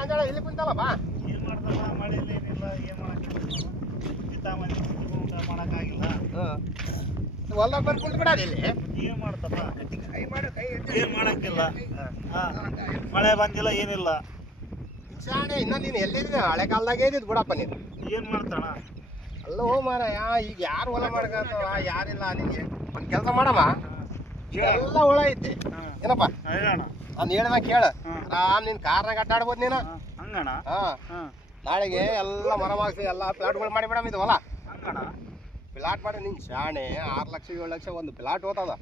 ಅಂಜಾಳ ಇಲ್ಲಿ ಕುಂತಲ್ಲ ಬಾ. ಏನ್ ಮಾಡ್ತಪ್ಪ ಮಳೆಯಲ್ಲಿ ಏನಿಲ್ಲ ಏನ್ ಮಾಡಕ್ಕಾಗಿಲ್ಲ. ಹೊಲ್ದಾಗ ಬಂದು ಕುಂತ ಬಿಡೋದು ಇಲ್ಲಿ. ಏನ್ ಮಾಡ್ತಪ್ಪ ಏನ್ ಮಾಡಕ್ಕಿಲ್ಲ. ಮಳೆ ಬಂದಿಲ್ಲ ಏನಿಲ್ಲ. ಶಾಣೆ ಇನ್ನ ನೀನು ಎಲ್ಲಿದ್ದೆ ಹಳೆ ಕಾಲದಾಗೆ ಇದ್ದಿದ್ದು ಬಿಡಪ್ಪ ನೀನು. ಏನ್ ಮಾಡ್ತಾಣ ಅಲ್ಲೋ ಮಾರಾಯ ಈಗ ಯಾರು ಹೊಲ ಮಾಡ್ಕತ್ತವ ಯಾರಿಲ್ಲ ನಿನಗೆ ಒಂದು ಕೆಲಸ ಮಾಡಮ್ಮ. ಎಲ್ಲ ಹುಳ ಐತಿ ಏನಪ್ಪ ಹೇಳಣ. ನಾನು ಹೇಳ್ದ ಕೇಳ ಆರಾಮ್ ನೀನ್ ಕಾರ್ನಾಗ ಅಡ್ಡಾಡ್ಬೋದು ನೀನು. ಹಂಗಣ. ನಾಳೆಗೆ ಎಲ್ಲ ಮರ ಮಾಗ್ಸಿ ಎಲ್ಲ ಪ್ಲಾಟ್ಗಳು ಮಾಡಿ ಬಿಡಮ್ ಇದು ಹೊಲ. ಹಂಗಣ ಪ್ಲಾಟ್ ಮಾಡಿ ನಿನ್ ಶಾಣೆ 6 ಲಕ್ಷ 7 ಲಕ್ಷ ಒಂದು ಪ್ಲಾಟ್ ಹೋತದ.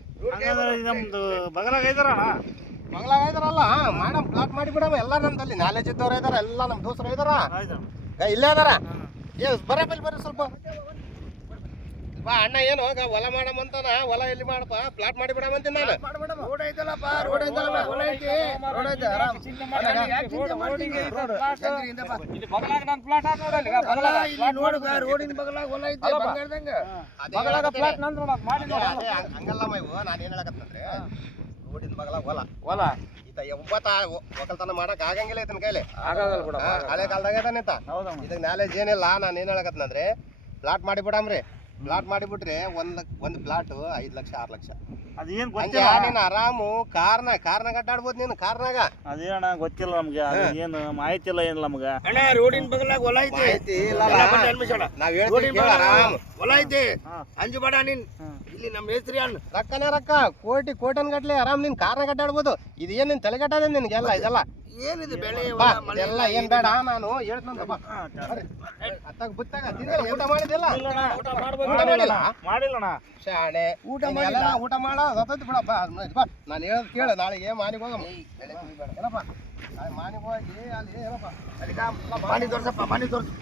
ನಮ್ದು ಬಗಲಾಗ ಐದಾರಣ. ಮಗಳಾಗ ಇದಾರಲ್ಲ ಮಾಡಮ್ ಪ್ಲಾಟ್ ಮಾಡಿ ಬಿಡಮ್. ಎಲ್ಲ ನಮ್ದಲ್ಲಿ ನಾಲೆಜ್ ಇದ್ದವ್ರು ಇದಾರ, ಎಲ್ಲ ನಮ್ ದೋಸ್ತರು ಇದಾರ, ಇಲ್ಲೇ ಅದಾರ. ಬರ್ರಿ ಸ್ವಲ್ಪ ಬಾ ಅಣ್ಣ. ಏನು ಹೊಲ ಮಾಡಮಂತಾನ. ಹೊಲ ಎಲ್ಲಿ ಮಾಡಪ್ಪ ಪ್ಲಾಟ್ ಮಾಡಿ ಬಿಡಮಂತೀನಿ ನಾನು. ರೋಡ್ ಐತಲ್ಲಪ್ಪ, ರೋಡ್ ಐತಲ್ಲ, ಹೊಲ ಐತಿ, ರೋಡ್ ಐತೆ ಆರಾಮ್. ಇಲ್ಲಿ ಬಗಲಾಗ ನನ್ನ ಪ್ಲಾಟ್ ಹಾಕ ನೋಡಲ್ಲ. ಇಲ್ಲಿ ನೋಡು ರೋಡಿನ ಬಗಲಾಗ ಹೊಲ ಐತಿ ಬಂಗಾರದಂಗ. ಬಗಲಾಗ ಪ್ಲಾಟ್ ನಂದು ನೋಡಪ್ಪ ಮಾಡಿ ನೋಡ. ಹಂಗಲ್ಲ ಮೈವು ನಾನು ಏನ್ ಹೇಳಕತ್ತಂದ್ರೆ ರೋಡಿನ ಬಗಲಾಗ ಹೊಲ ಈತ ಒಕ್ಕಲ್ತನ ಮಾಡಕ್ ಆಗಂಗಿಲ್ಲ ಈತನ ಕೈಲಿ. ಆಗಲ್ಲ ಬಿಡ, ಹಳೆ ಕಾಲದಾಗ ಇದಾನಿಂತ. ಇದಕ್ಕೆ ನಾಲೆಜ್ ಏನಿಲ್ಲ. ನಾನು ಏನ್ ಹೇಳಕತ್ತಂದ್ರೆ ಪ್ಲಾಟ್ ಮಾಡಿ ಬಿಡಮ್ರಿ. ಪ್ಲಾಟ್ ಮಾಡಿಬಿಟ್ರೆ ಒಂದು ಪ್ಲಾಟ್ 5 ಲಕ್ಷ 6 ಲಕ್ಷ. ಅದೇನ್ ನೀನು ಆರಾಮು ಕಾರ್ನಾಗ ಅಡ್ಡಾಡ್ಬೋದು ನೀನು ಕಾರ್ನಾಗ. ಅದೇನ ಗೊತ್ತಿಲ್ಲ ನಮ್ಗೆ. ಏನು ಮಾಹಿತಿ ಇಲ್ಲ ಏನಿಲ್ಲ ನಮ್ಗೆ. ಅಣ್ಣ ರೋಡಿನ ಬಗಲಾಗ ಹೊಲ ಐತಿ. ನಾವ್ ಹೇಳ್ತೀವಿ ಆರಾಮ್ ಹೊಲ ಐತಿ, ಅಂಜು ಬೇಡ ನೀನ್. ಇಲ್ಲಿ ನಮ್ಮ ಹೆಸರಿ ಅಣ್ಣ ರೊಕ್ಕನೇ ರೊಕ್ಕ ಕೋಟನ್ ಗಟ್ಲೆ ಆರಾಮ್ ನೀನ್ ಕಾರ್ನಾಗ ಅಡ್ಡಾಡ್ಬೋದು. ಇದು ಏನ್ ನಿನ್ ತಲೆಗಟ್ಟದೆ ನಿನ್ಗೆಲ್ಲ ಇದೆಲ್ಲ ಏನಿದೆ ಬೆಳೆ ಎಲ್ಲ ಏನ್ ಬೇಡ. ನಾನು ಹೇಳ್ತಂದ ಊಟ ಮಾಡಿದಿಲ್ಲ ಮಾಡಿಲ್ಲಣ್ಣ ಶಾಣೆ. ಊಟ ಮಾಡ ಸತ್ತೈತಿ ಬಿಡಪ್ಪ. ನಾನು ಹೇಳದ್ ಕೇಳ. ನಾಳೆಗೆ ಮಾನಿಗೆ ಹೋಗಮ್ಮ. ಏನಪ್ಪ ಮಾನಿಗೆ ಹೋಗಿ ಅಲ್ಲಿ ಏನಪ್ಪ ಮನೆ ತೋರ್ಸಪ್ಪ, ಮನೆ ತೋರ್ಸು.